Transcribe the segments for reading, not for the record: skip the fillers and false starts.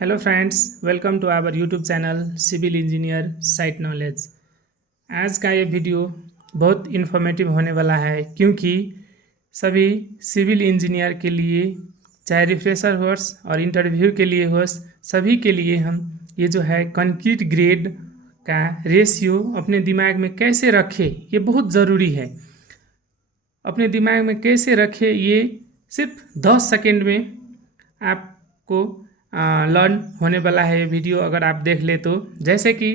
Hello friends, welcome to our YouTube channel civil engineer site knowledge. आज का ये video बहुत इन्फॉर्मेटिव होने वाला है क्योंकि सभी सिविल इंजीनियर के लिए, चाहे रिफ्रेशर हो और इंटरव्यू के लिए हो, सभी के लिए हम ये जो है कंक्रीट ग्रेड का रेशियो अपने दिमाग में कैसे रखें, ये बहुत ज़रूरी है। अपने दिमाग में कैसे रखें, ये सिर्फ 10 सेकेंड में आपको लर्न होने वाला है ये वीडियो, अगर आप देख ले तो। जैसे कि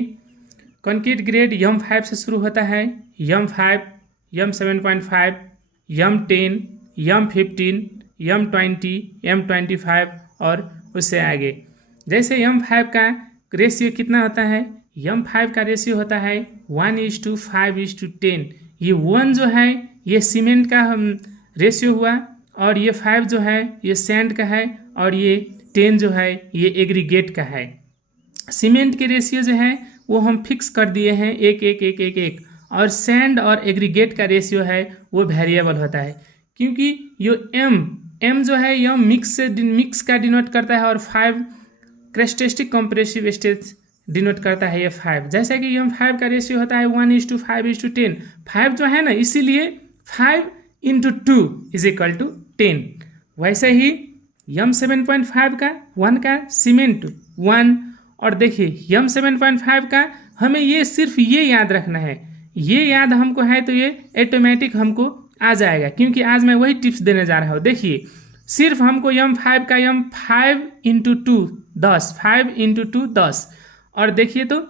कंक्रीट ग्रेड M5 से शुरू होता है, M5, M7.5, M10, M15, M20, M25 और उससे आगे। जैसे M5 का रेशियो कितना होता है? M5 का रेशियो होता है 1:5:10। ये 1 जो है ये सीमेंट का रेशियो हुआ, और ये 5 जो है ये सैंड का है, और ये 10 जो है ये एग्रीगेट का है। सीमेंट के रेशियो जो है वो हम फिक्स कर दिए हैं 1:1:1:1, और सैंड और एग्रीगेट का रेशियो है वो वेरिएबल होता है, क्योंकि ये एम जो है यह मिक्स का डिनोट करता है, और 5 क्रेस्टेस्टिक कंप्रेसिव स्टेज डिनोट करता है ये 5। जैसे कि M5 का रेशियो होता है 1:5:10। 5 जो है ना, इसीलिए 5:2 = 10। वैसे ही M7.5 का 1 का सीमेंट 1, और देखिए M7.5 का हमें ये सिर्फ ये याद रखना है, ये याद हमको है तो ये ऑटोमेटिक हमको आ जाएगा, क्योंकि आज मैं वही टिप्स देने जा रहा हूँ। देखिए सिर्फ हमको M5 का 5:2 10, 5:2 10, और देखिए तो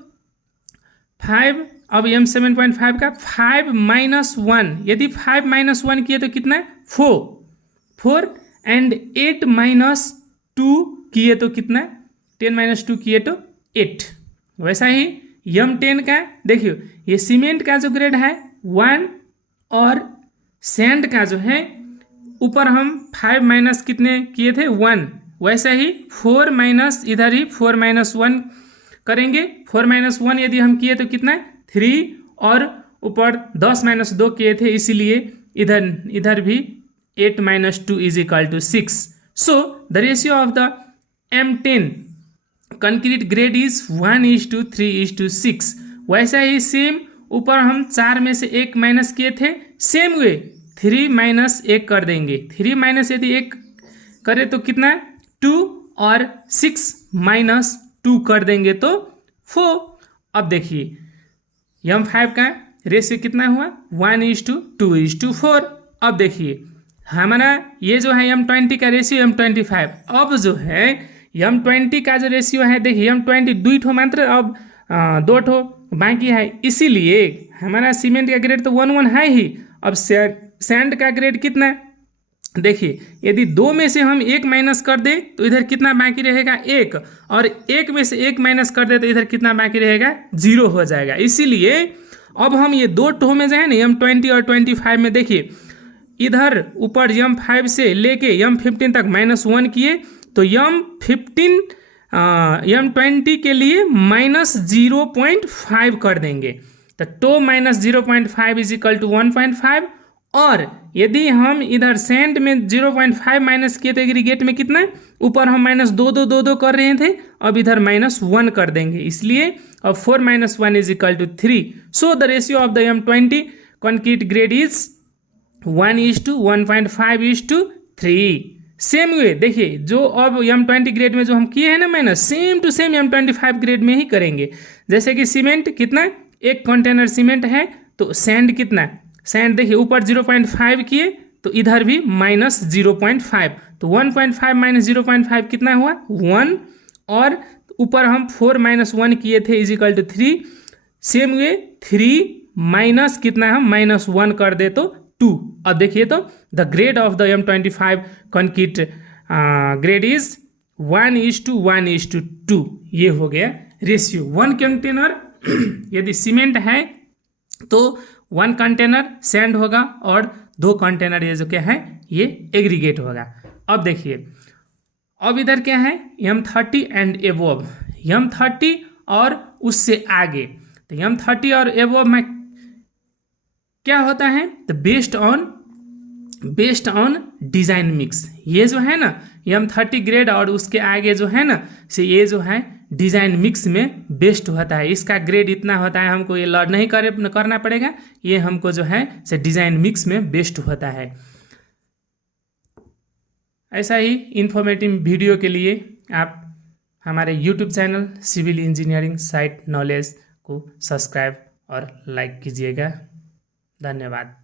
5, अब M7.5 का 5-1, यदि 5-1 किए तो कितना है? 4 एंड 8-2 किए तो कितना? 10-2 किए तो 8। वैसा ही M10 का देखियो, ये सीमेंट का जो ग्रेड है 1, और सैंड का जो है ऊपर हम 5- कितने किए थे? 1। वैसे ही 4- इधर ही 4-1 करेंगे। 4-1 यदि हम किए तो कितना? 3, और ऊपर 10-2 किए थे, इसीलिए इधर भी 8-2 = 6. So the ratio of the M10 concrete grade is 1:3:6. वैसा ही सेम ऊपर हम 4 में से 1 माइनस किए थे, सेम वे 3-1 कर देंगे। 3- यदि 1 करें तो कितना? 2, और 6-2 कर देंगे तो 4। अब देखिए M5 का रेशियो कितना हुआ? 1:2:4। अब देखिए हमारा ये जो है M20 का रेशियो M25। अब जो है M20 का जो रेशियो है, देखिए M20 2 ठो मात्र, अब 2 ठो बाकी है, इसीलिए हमारा सीमेंट का ग्रेड तो 1 है ही। अब सैंड का ग्रेड कितना? देखिए यदि 2 में से हम 1 माइनस कर दे तो इधर कितना बाकी रहेगा? 1, और 1 में से 1 माइनस कर दे तो इधर कितना बाकी रहेगा? 0 हो जाएगा। इसीलिए अब हम ये 2 ठो में जो है ना M20 और 25 में, देखिए इधर ऊपर M5 से लेके M15 तक -1 किए तो M15 M20 के लिए -0.5 कर देंगे, तो -0.5 = 1.5। और यदि हम इधर सैंड में 0.5 माइनस किए तो एग्रीगेट में कितना? ऊपर हम -2 कर रहे थे, अब इधर -1 कर देंगे, इसलिए अब 4-1 = 3। So the ratio of the M20 concrete grade is 1:1.5:3। Same way देखिए जो अब M20 ग्रेड में जो हम किए हैं ना minus, same to same M25 grade में ही करेंगे। जैसे कि सीमेंट कितना? 1 कंटेनर सीमेंट है, तो सैंड कितना? सैंड देखिए ऊपर 0.5 किए तो इधर भी -0.5, तो 1.5 - 0.5 कितना हुआ? 1, और ऊपर हम 4-1 किए थे = 3। सेम वे 3- कितना हम -1 कर दे तो 2। अब देखिए तो the grade of the M25 concrete grade is 1:1:2। ये हो गया रेशियो। 1 कंटेनर यदि सीमेंट है तो 1 कंटेनर सैंड होगा, और 2 कंटेनर ये जो क्या है ये एग्रीगेट होगा। अब देखिए अब इधर क्या है? M30 एंड एबोव, M30 और उससे आगे। तो M30 और एबोव में क्या होता है? तो based on based on design mix. ये जो है ना M30 ग्रेड और उसके आगे जो है ना से ये जो है डिज़ाइन मिक्स में बेस्ट होता है। इसका ग्रेड इतना होता है, हमको ये लॉट नहीं करना पड़ेगा, ये हमको जो है से डिज़ाइन मिक्स में बेस्ट होता है। ऐसा ही इन्फॉर्मेटिव वीडियो के लिए आप हमारे YouTube channel civil engineering site knowledge को सब्सक्राइब और लाइक कीजिएगा। धन्यवाद।